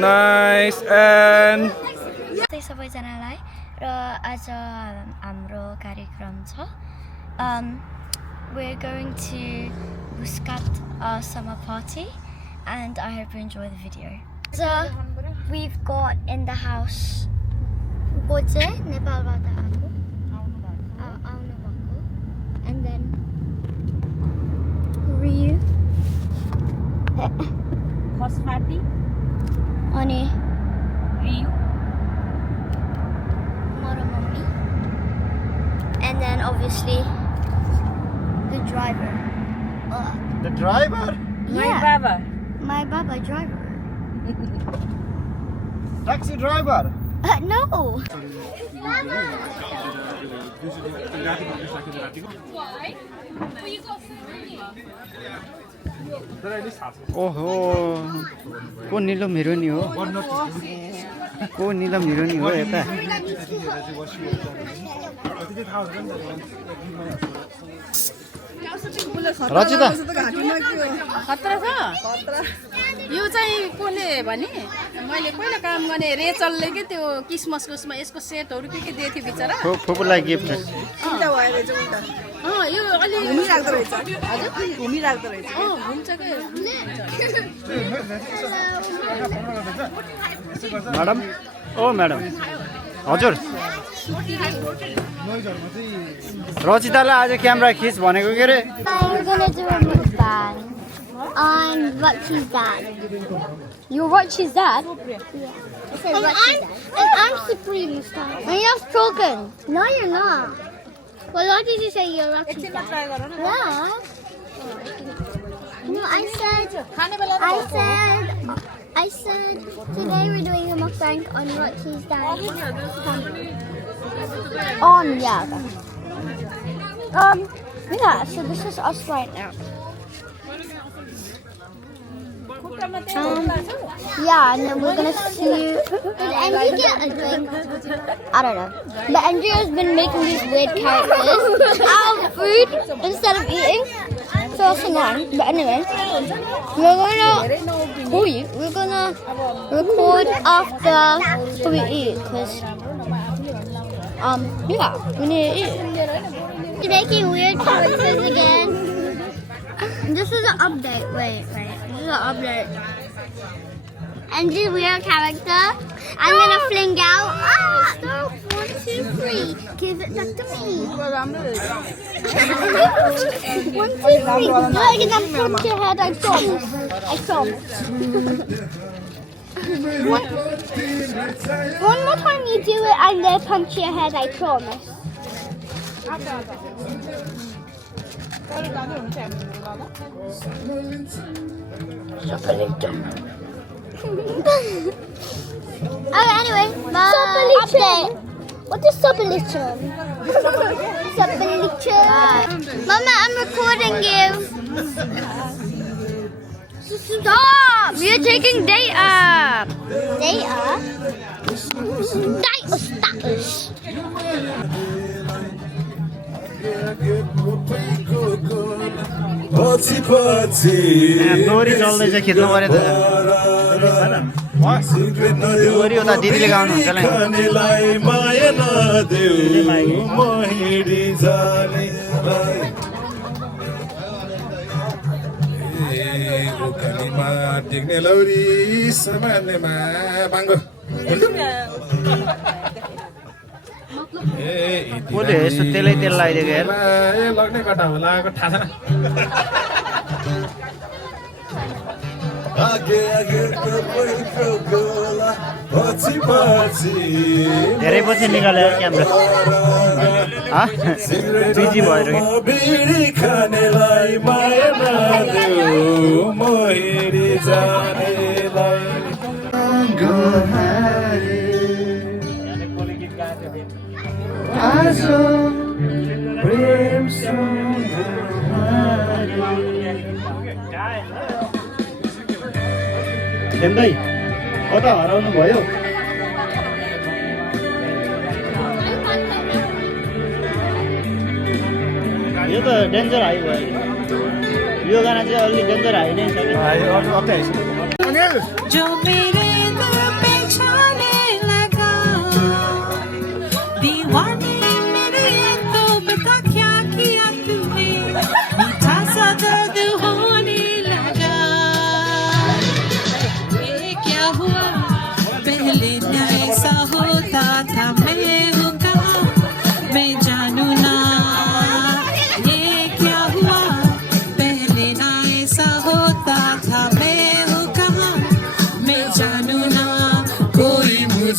nice and सबैजनालाई र आज हाम्रो कार्यक्रम छ we're going to Muscat summer party and I hope you enjoy the video. So we've got in the house Boje Nepalबाट आउनु भएको and then Ryu first party अनि Ryu Mommy and then obviously the driver. the driver. My baba driver. Taxi driver. No. ओहो को निलम हिरोनी हो को निलम हिरोनी हो यता रचिता खतरा छ यो चाहिँ कोले भने मैले पहिला काम गर्ने रेचलले के त्यो क्रिसमसको उसमा यसको सेटहरू के दिएको थियो बिचरा फुपूलाई गिफ्ट यो अलि घुमिराख्दो रहेछ हजुर घुमिराख्दो रहेछ घुम्छ के म्याडम ओ म्याडम हजुर रचितालाई आज क्यामेरा खिच भनेको के रे I'm gonna do a mukbang. I'm Ruchi's dad. You're Ruchi's dad? Yeah. I said Ruchi's dad. And I'm Supreme this time. And you're Strogan. No, you're not. Well, why did you say you're Ruchi's dad? Yeah. No, I said today we're doing a mukbang on Ruchi's dad. Yeah. Yeah, so this is us right now. Yeah, and then we're gonna see. Did Andrew get a drink? I don't know. But Andrew has been making these weird characters out of food instead of eating. So that's annoying. But anyway, we're gonna record after we eat, cause yeah, we need to eat. You're making weird characters again. This is an update. Wait. This is an update. And this weird character, I'm gonna fling out. Stop! 1, 2, 3. Give it back to me. 1, 2, 3. No, you're gonna punch your head. I promise. One more time you do it, I'm gonna punch your head. I promise. Okay, anyway, update. What is Supalichum? Mama, I'm recording you. Stop! You're taking data. Data status. दोरी चल्दैछ खिच्नु पर्यो त दोरी उता दिदीले गाउनुहुन्छ कसले यसो तेल लगाइदिएको हेर लग्ने कटा होला थाहा छैन धेरै पछि निकाल्यो क्यामेरा बिजी भएर हेर्दै कता हराउनु भयो यो त डेन्जर हाई भयो यो गाना चाहिँ अलि डेन्जर हाई नै छ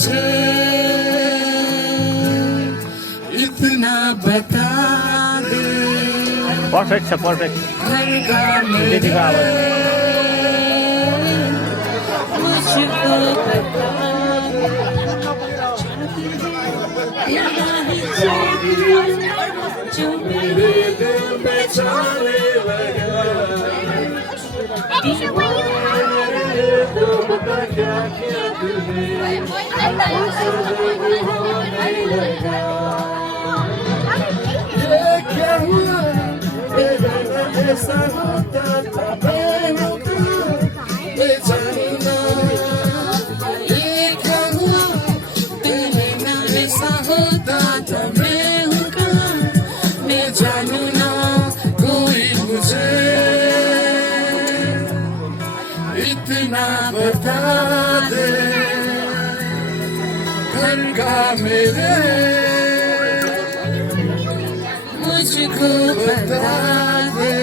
मुझे इतना बता दे पर्फेक्ट छ पर्फेक्ट घर का दिदीको आवाज मुझको बता जो मेरे दिल में जाने लगा तो बता क्या क्या तुझे क्या हुआ ऐसा होता था बेजानी ना ये क्या हुआ तेरे ना ऐसा होता था मैं हूँ कहाँ मैं जानू ना कोई मुझे इतना बता दे घर का मेरे मुझको बता दे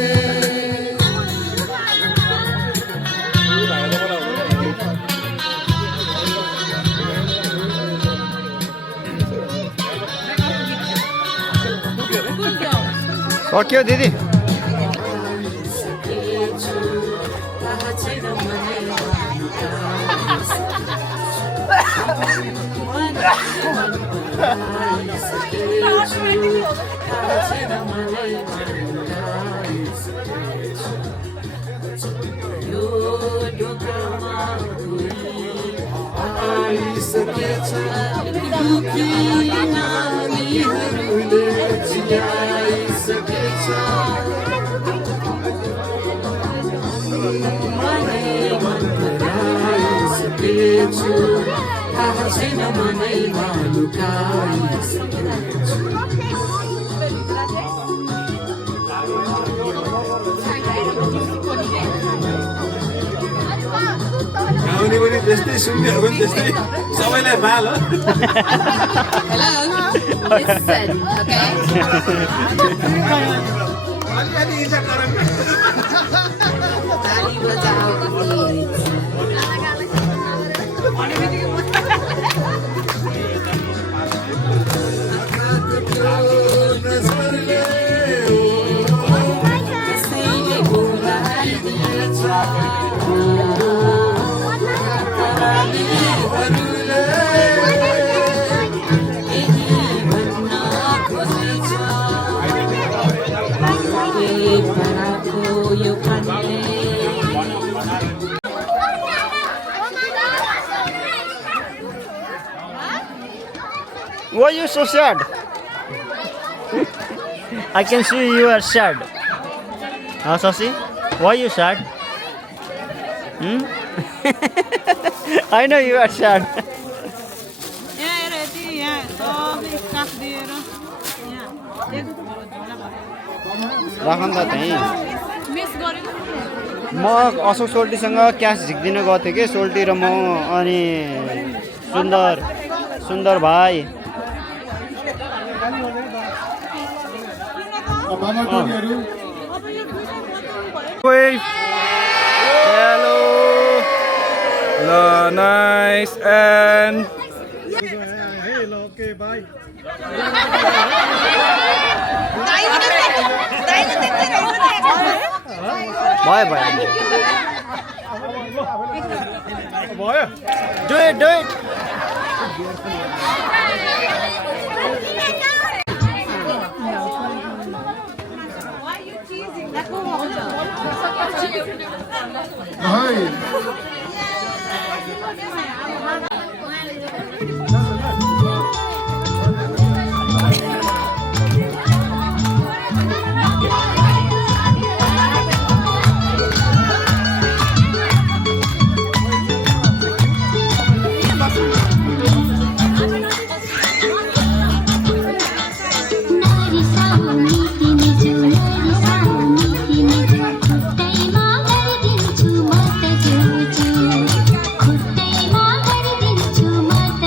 सक्यो दिदी गाउने पनि त्यस्तै सुन्नेहरू पनि त्यस्तै सबैलाई बाल हो Listen, okay? अलिअलि इज्जत गरौँ न। ताली बजाओ please. Why you so sad? I can see you are sad. Sasi, why you sad? I know you are sad. राखन त त्यही म अशोक सोल्टीसँग क्यास झिक्दिन गएको थिएँ कि सोल्टी र म अनि सुन्दर भाइ Hello. Nice and Okay, bye. भयो Do it. खुट्टैमा गरिदिन्छु म त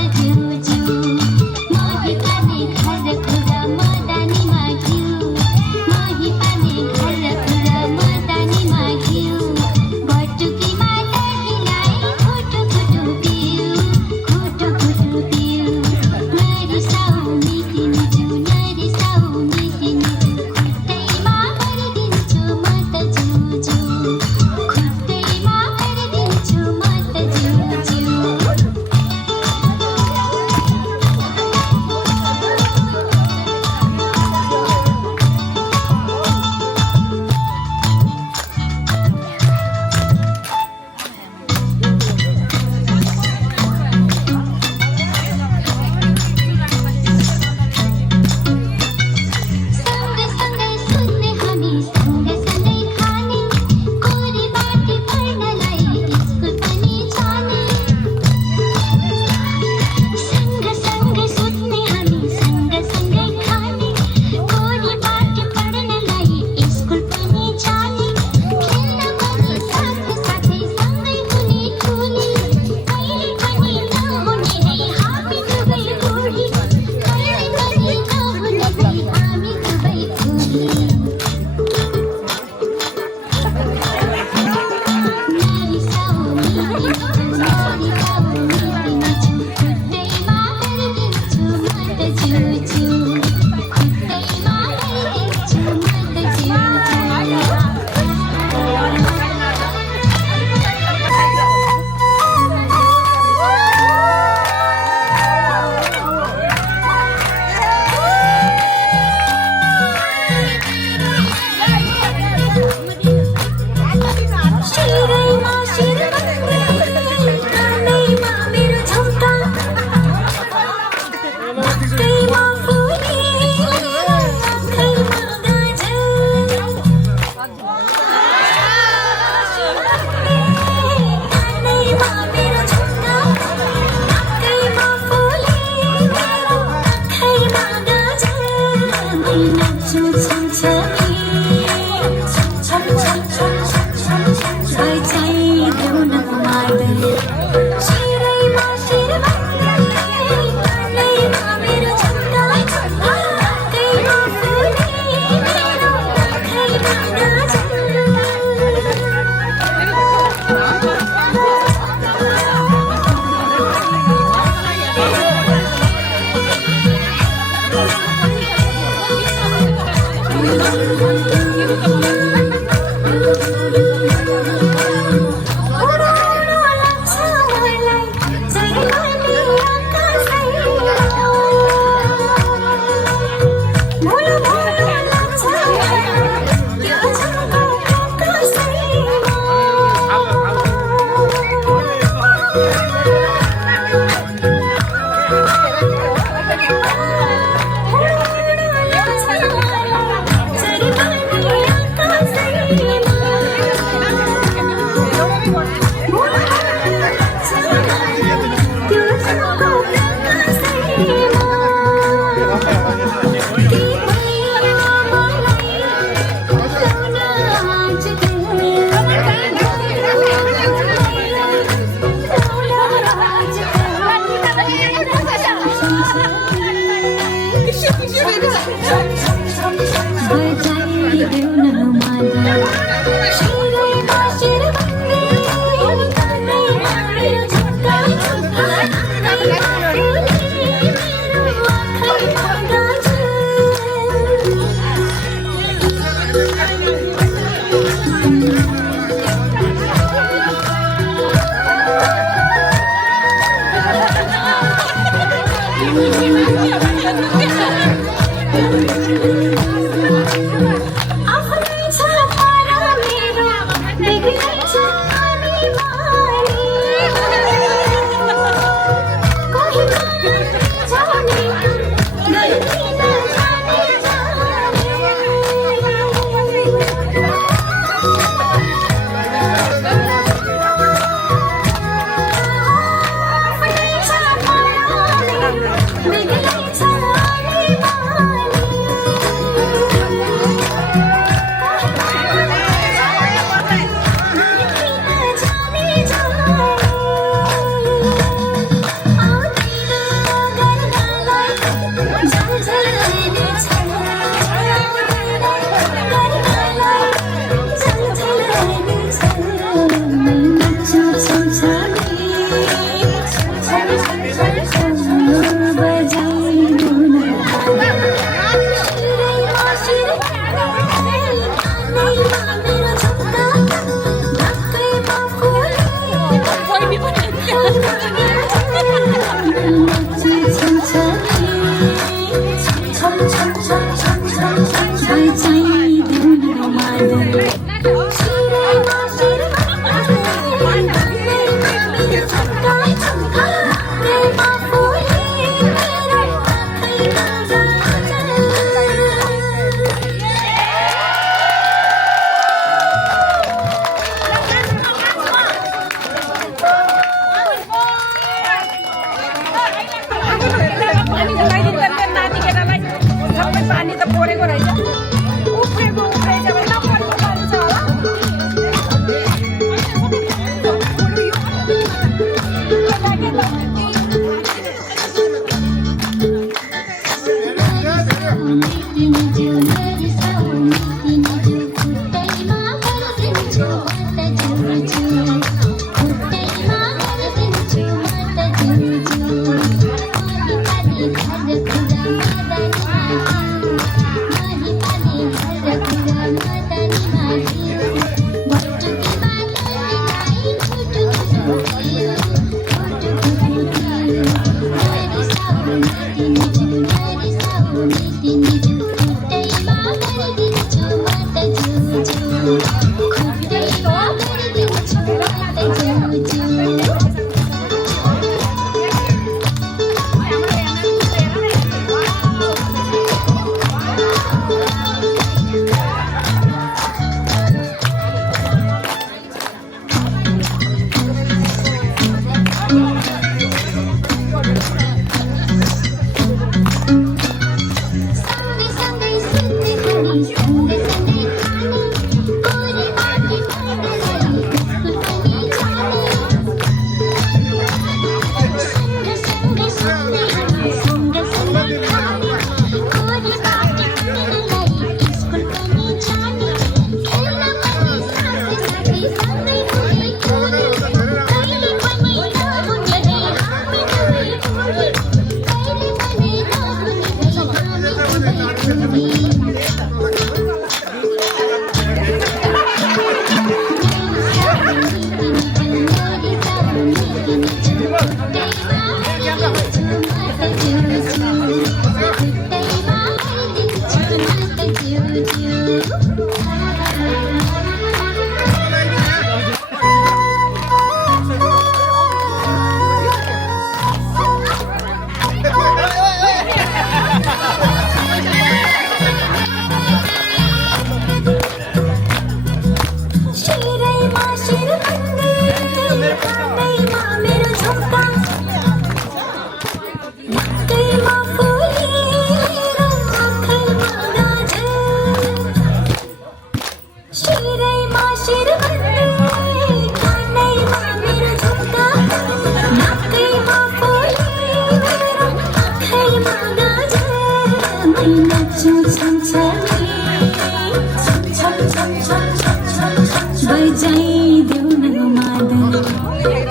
बजाइदेऊ न मादल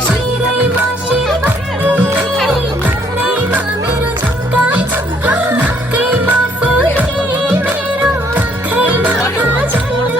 शिरैमा शिर भन्दै मेरो झुम्का नाकैमा फुली मेरो आँखैमा काजल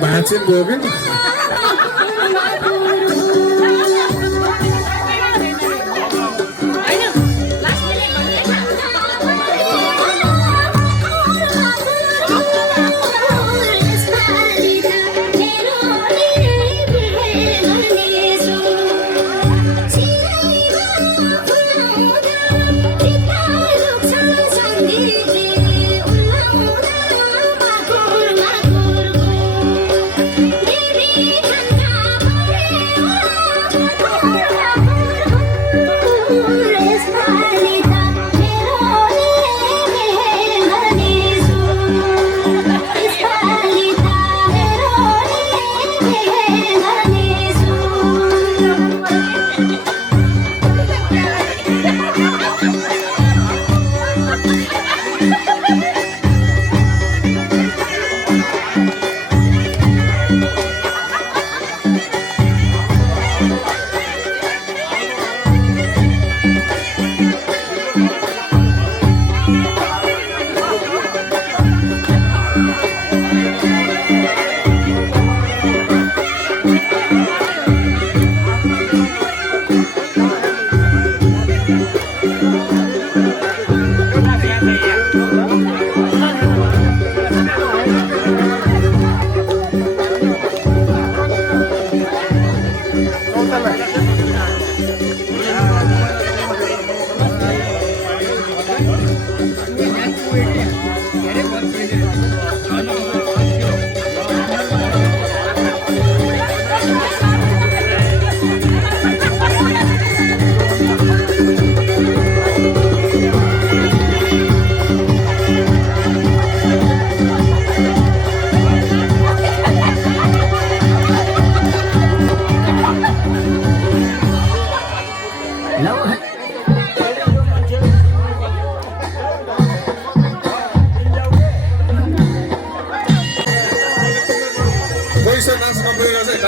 भाँचिन गयो कि Baby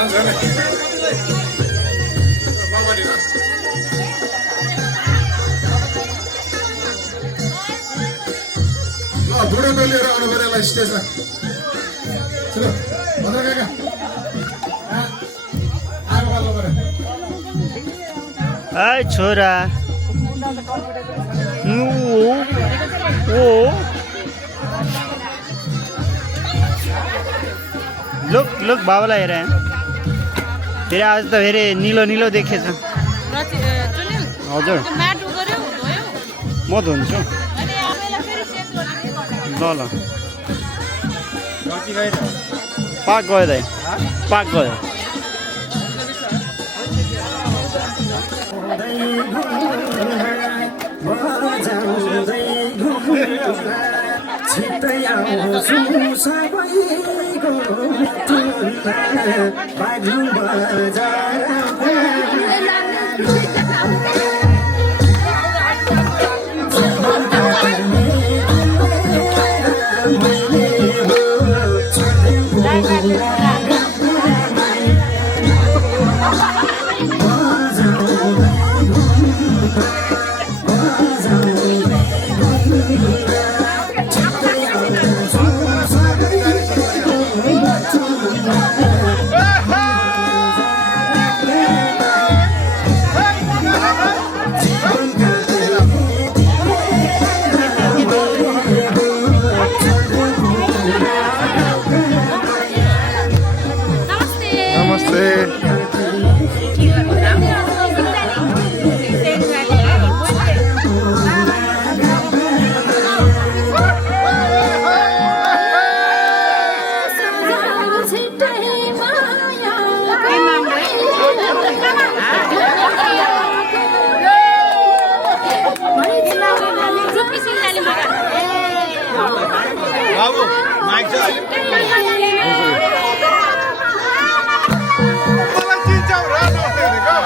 डान्स गर्ने ल बुढो लिएर आउनु पऱ्यो यसलाई स्टेजमा चलो भद्र काका आगो बाल्नु पऱ्यो Ai छोरा लुक लुक बाबालाई हेर फेरि आज त फेरि निलो निलो देखेछ हजुर म धुन्छु ल ल पाक गयो दाइ पाक गयो छिट्टै आउँछु सबैको बाग्लु बजार बाबु माइक छ मलाई चिन्छौ र नस्तेको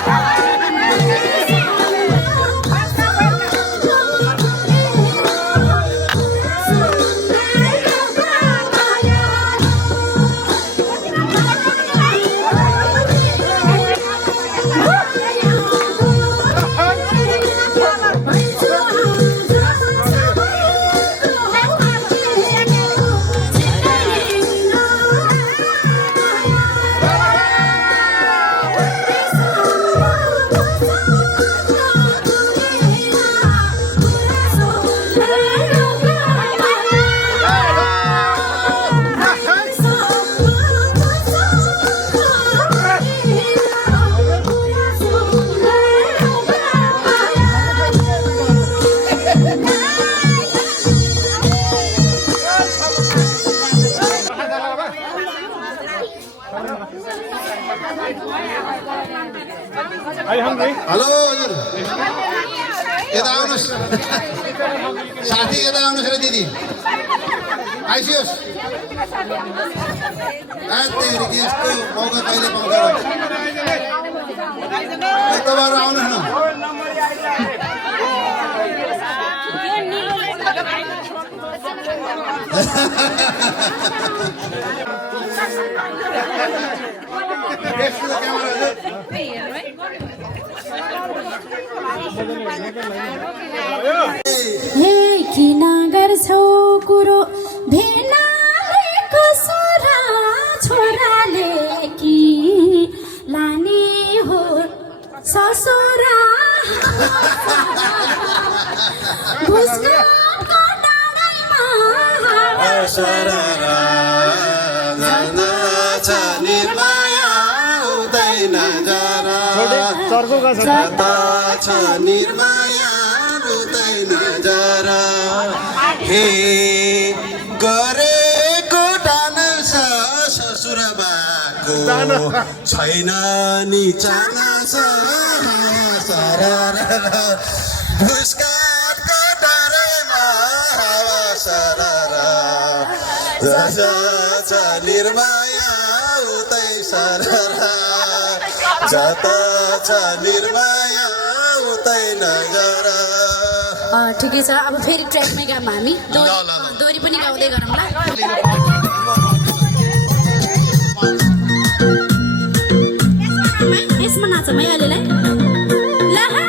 हेलो हजुर यता आउनुहोस् साथी यता आउनुहोस् र दिदी आइसियोस् यस्तो मौका कहिले पाउँछ तपाईँहरू आउनुहोस् न हे किन गर्छौ कुरो भेनालेको सोरा छोराले कि लाने हो ससुरा भुस्काको डाँडैमा सररा जाना छ निर्माया हुँदैन जरा चर्कोका छ जाता छ निर्माया हुँदैन जरा हे गरेको डाना छ ससुर बाको छैन नि चाना छ सररा भुस्काको डाँडैमा हावा सररा जहाँ छ निर्माया उतै सररा जता छ निर्माया उतै नजरा ठिकै छ अब फेरि ट्र्याकमै गाऊँ हामी दोहोरी पनि गाउँदै गरौँ ल नाचौँ है अलिलाई ल हाय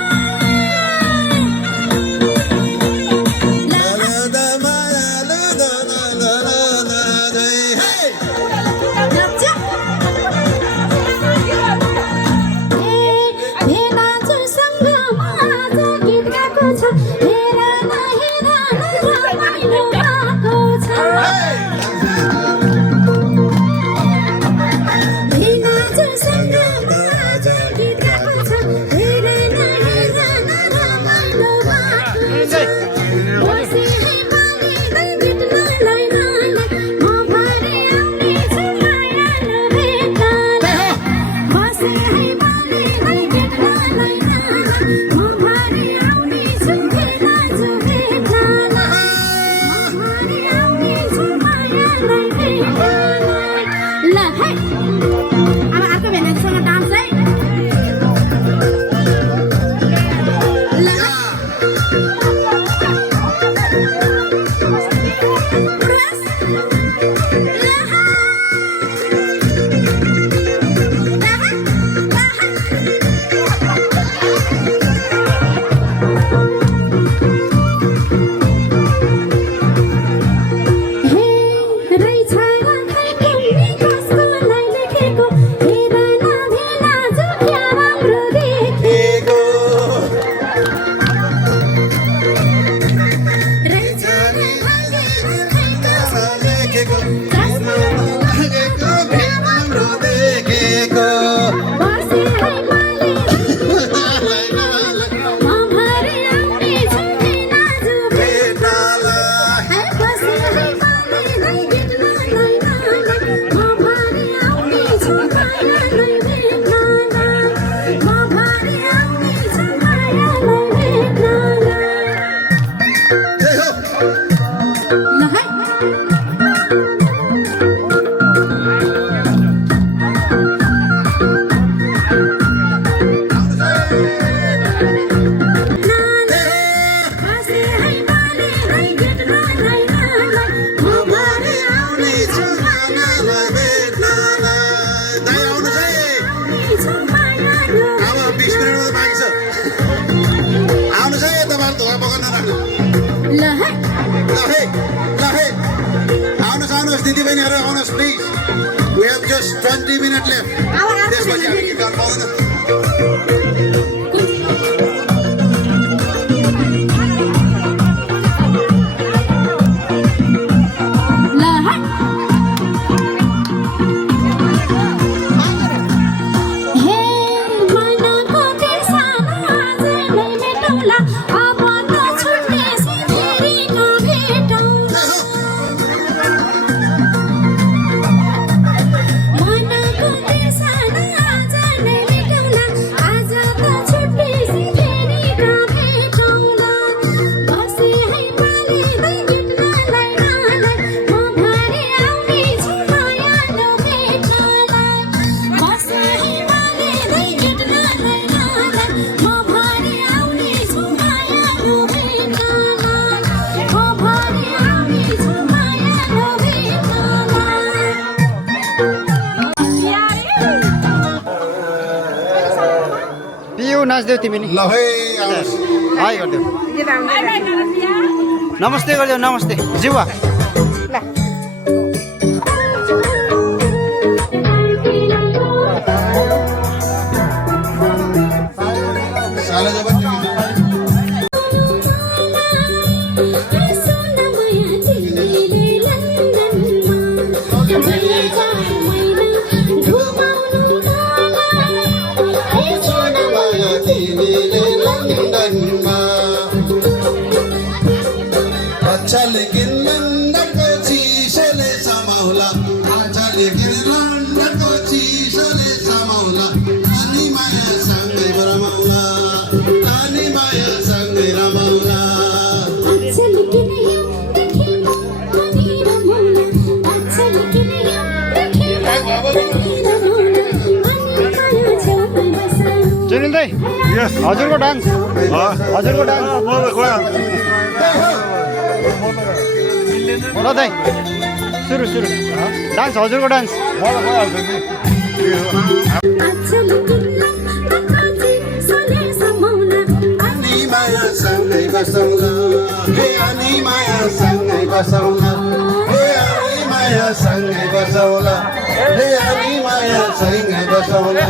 दिदीबहिनीहरू आउनुहोस् please we have just 20 minute left त्यसपछि हामी के गर्न पाउँदैन नाच्देऊ तिमी नि ल है आउनुहोस् हाई गरिदेऊ नमस्ते गरिदेऊ नमस्ते जिवा लेकिन लंदन को शीशले समाउला अच्छा लेकिन लंदन को शीशले समाउला अनि माया सँगै रमाउला अनि माया सँगै रमाउला अच्छा लेकिन यो देखे अनि रमाउला अच्छा लेकिन यो देखे अनि रमाउला अनि माया सँगै बसाउला सुनिल दाइ हजुरको डान्स हजुरको डान्स ल दाइ सुरु सुरु डान्स हजुरको डान्स अच्छा लेकिन बसौला हे अनि माया सँगै बसौला हे अनि माया सँगै बसौला हे अनि माया सँगै बसौला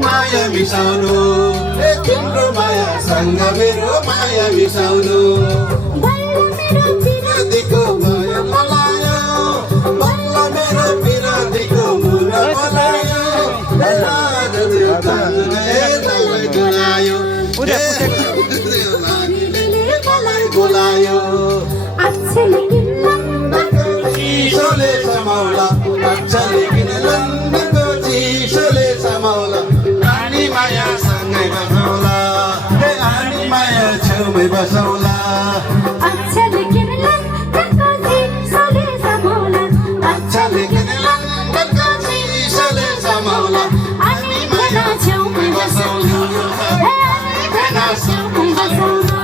माया मिसाउनु ए तिम्रो माया सँग मेरो माया मिसाउनु पिरातीको माया मलायो बल्ल मेरो पिरातीको मुना मलायो राज देवताले डोलायो मलाई बोलायो चिसोले समाउला अच्छाले किन लन्दनको चिसोले समाउला अनि माया सँगै बसौला हे अनि माया छेउमै बसौला अच्छाले किन लन्दनको चिसोले समाउला अनि माया छेउमै बसौला हे अनि माया छेउमै बसौला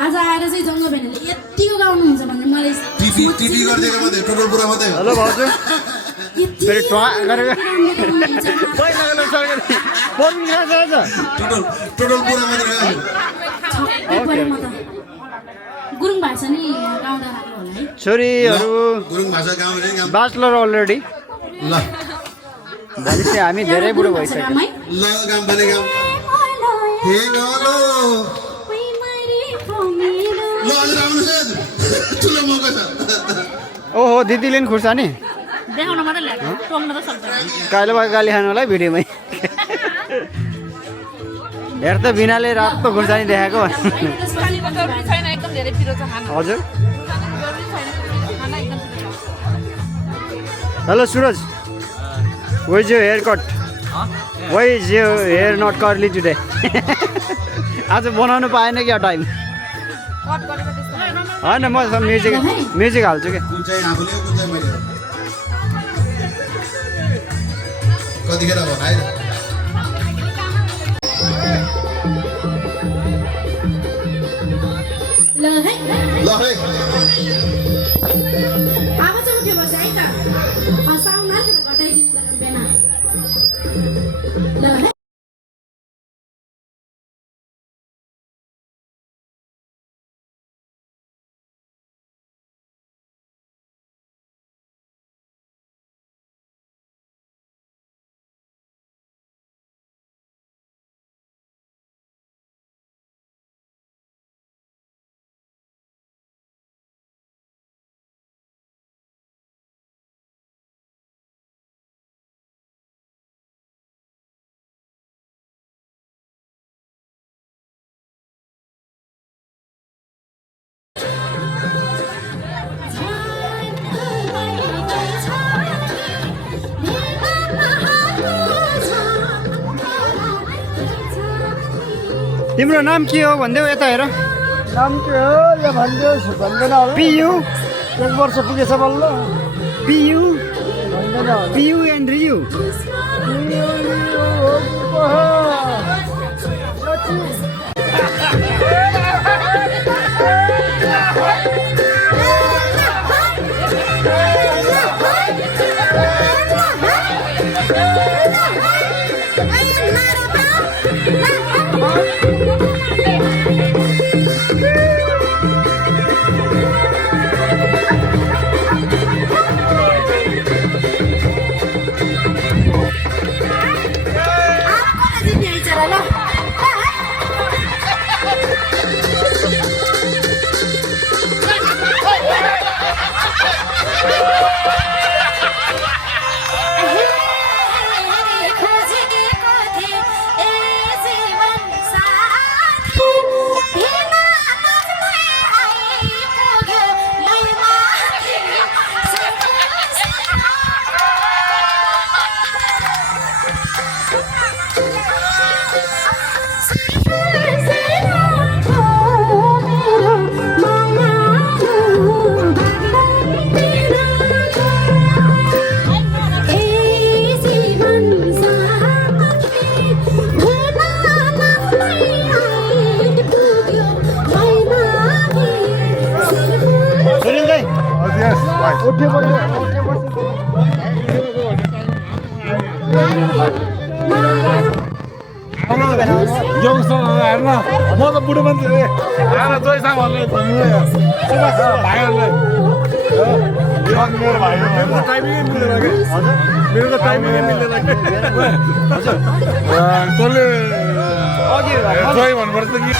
आज आएर चाहिँ जङ्ग भेनाले यतिको गाउनुहुन्छ भने मलाई टिभी गरिदिएको मात्रै टोटल पुरा मात्रै हेलो भाउजू फेरि ट्वा गरेर टोटल पुरा मात्रै गुरुङ भाषा नि गाउँदा राम्रो होला है छोरीहरू गुरुङ भाषा गाउने गाउँ ब्याचलर अलरेडी ल भनेपछि हामी धेरै बुढो भइसक्यो ल गाउँ भने गाउँ हे गलो ल हजुर आउनुहोस् ठुलो मौका छ ओहो दिदीले नि खुर्सानी देखाउन मात्रै ल्याएको टोक्न त सक्दैन कहिले भयो गाली खानु होला है भिडियोमै हेर त बिनाले रातको खुर्सानी देखाएको खुर्सानीको जरुरी छैन एकदम धेरै पिरो छ खाना हजुर जरुरी छैन खाना एकदम पिरो छ hello Suraj why is your haircut why is your hair not curly today आज बनाउनु पाएन क्या टाइम कट गरेको त्यस्तो होइन म म्युजिक हाल्छु क्या कुन चाहिँ आफूले कुन चाहिँ मैले कतिखेर भनाइ ल है ल है आवाज उठ्यो बस है त साउन्ड अलिकति घटाइदिनु बेना ल है तिम्रो नाम के हो भन्देऊ यता हेर नाम के हो यो भन्देऊ भन्दैन होला पियु 1 वर्ष पुगेछ बल्ल पियु भन्दैन होला पियु एन्ड रियु Hey, उठे बस्यो हेर्न म त बुढो मान्छे आएर जोइसा भन्ने भाइहरूलाई मेरो भाइ मेरो त टाइमिङै मिलेन कि मेरो त टाइमिङै मिलेन कि तँले जोइ भन्नुपर्छ कि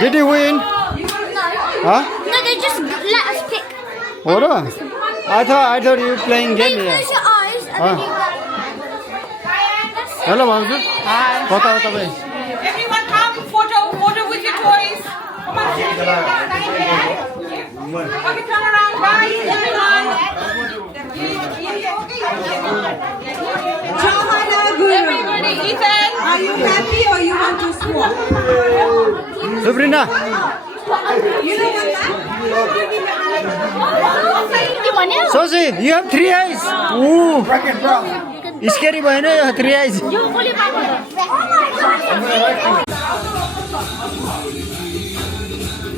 Did you win? Huh? No, they just let us pick. Hold on. I thought you were playing Then game here. close your eyes and then you Hello, Mamsu. Hi. Kota तपाईँ? Everyone come, photo with your toys. Come on. Okay, turn around, guys, everyone. Everybody, Ethan. Are you happy or you want to swap? Sabrina. You know what? Sosi, you have 3 eyes. Ooh. Scary भएन यो 3 eyes.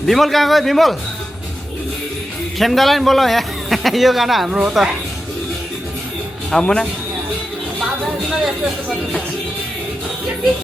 Bimal कहाँ गयो विमल? खेम्दालाई नि बोलाऊ यहाँ. यो गाना हाम्रो हो त. आउनु न.